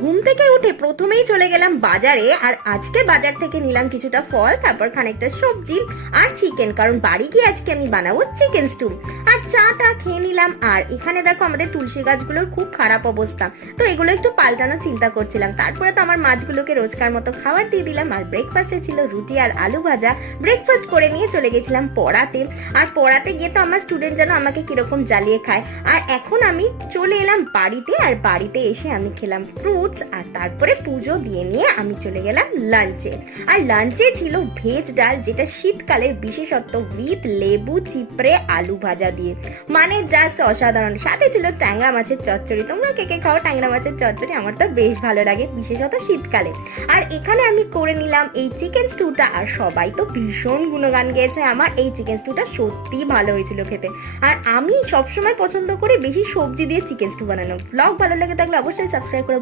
ঘুম থেকে উঠে প্রথমেই চলে গেলাম বাজারে, আর আজকে বাজার থেকে নিলাম কিছুটা ফল, তারপর খানিকটা সবজি আর চিকেন, কারণ বাড়ি গিয়ে আজকে আমি বানাবো চিকেন স্টু। আর চাটা খেয়ে নিলাম। আর এখানে দেখো আমাদের তুলসী গাছগুলোর খুব খারাপ অবস্থা, তো এগুলো একটু পাল্টানোর চিন্তা করছিলাম। তারপরে তো আমার মাছগুলোকে রোজকার মতো খাবার দিয়ে দিলাম। আর ব্রেকফাস্টে ছিল রুটি আর আলু ভাজা। ব্রেকফাস্ট করে নিয়ে চলে গেছিলাম পড়াতে। আর পড়াতে গিয়ে তো আমার স্টুডেন্ট যেন আমাকে কিরকম জ্বালিয়ে খায়। আর এখন আমি চলে এলাম বাড়িতে, আর বাড়িতে এসে আমি খেলাম ফ্রুটস, আর তারপরে পুজো দিয়ে নিয়ে আমি চলে গেলাম লাঞ্চে। আর লাঞ্চে ছিল ভেজ ডাল, যেটা শীতকালের বিশেষত্ব, উইথ লেবু চিপড়ে আলু ভাজা দিয়ে, মানে জাস্ট অসাধারণ। সাথে ছিল ট্যাংরা মাছের চচ্চড়ি। তোমরা কে কে খাও ট্যাংরা মাছের চচ্চড়ি? আমার তো বেশ ভালো লাগে, বিশেষত শীতকালে। আর এখানে আমি করে নিলাম এই চিকেন স্টুটা, আর সবাই তো ভীষণ গুণগান গেয়েছে আমার এই চিকেন স্টুটা, সত্যি ভালো হয়েছিল খেতে। আর আমি সবসময় পছন্দ করি বেশি সবজি দিয়ে চিকেন স্টু বানানো। ব্লগ ভালো লাগে থাকলে অবশ্যই সাবস্ক্রাইব করো।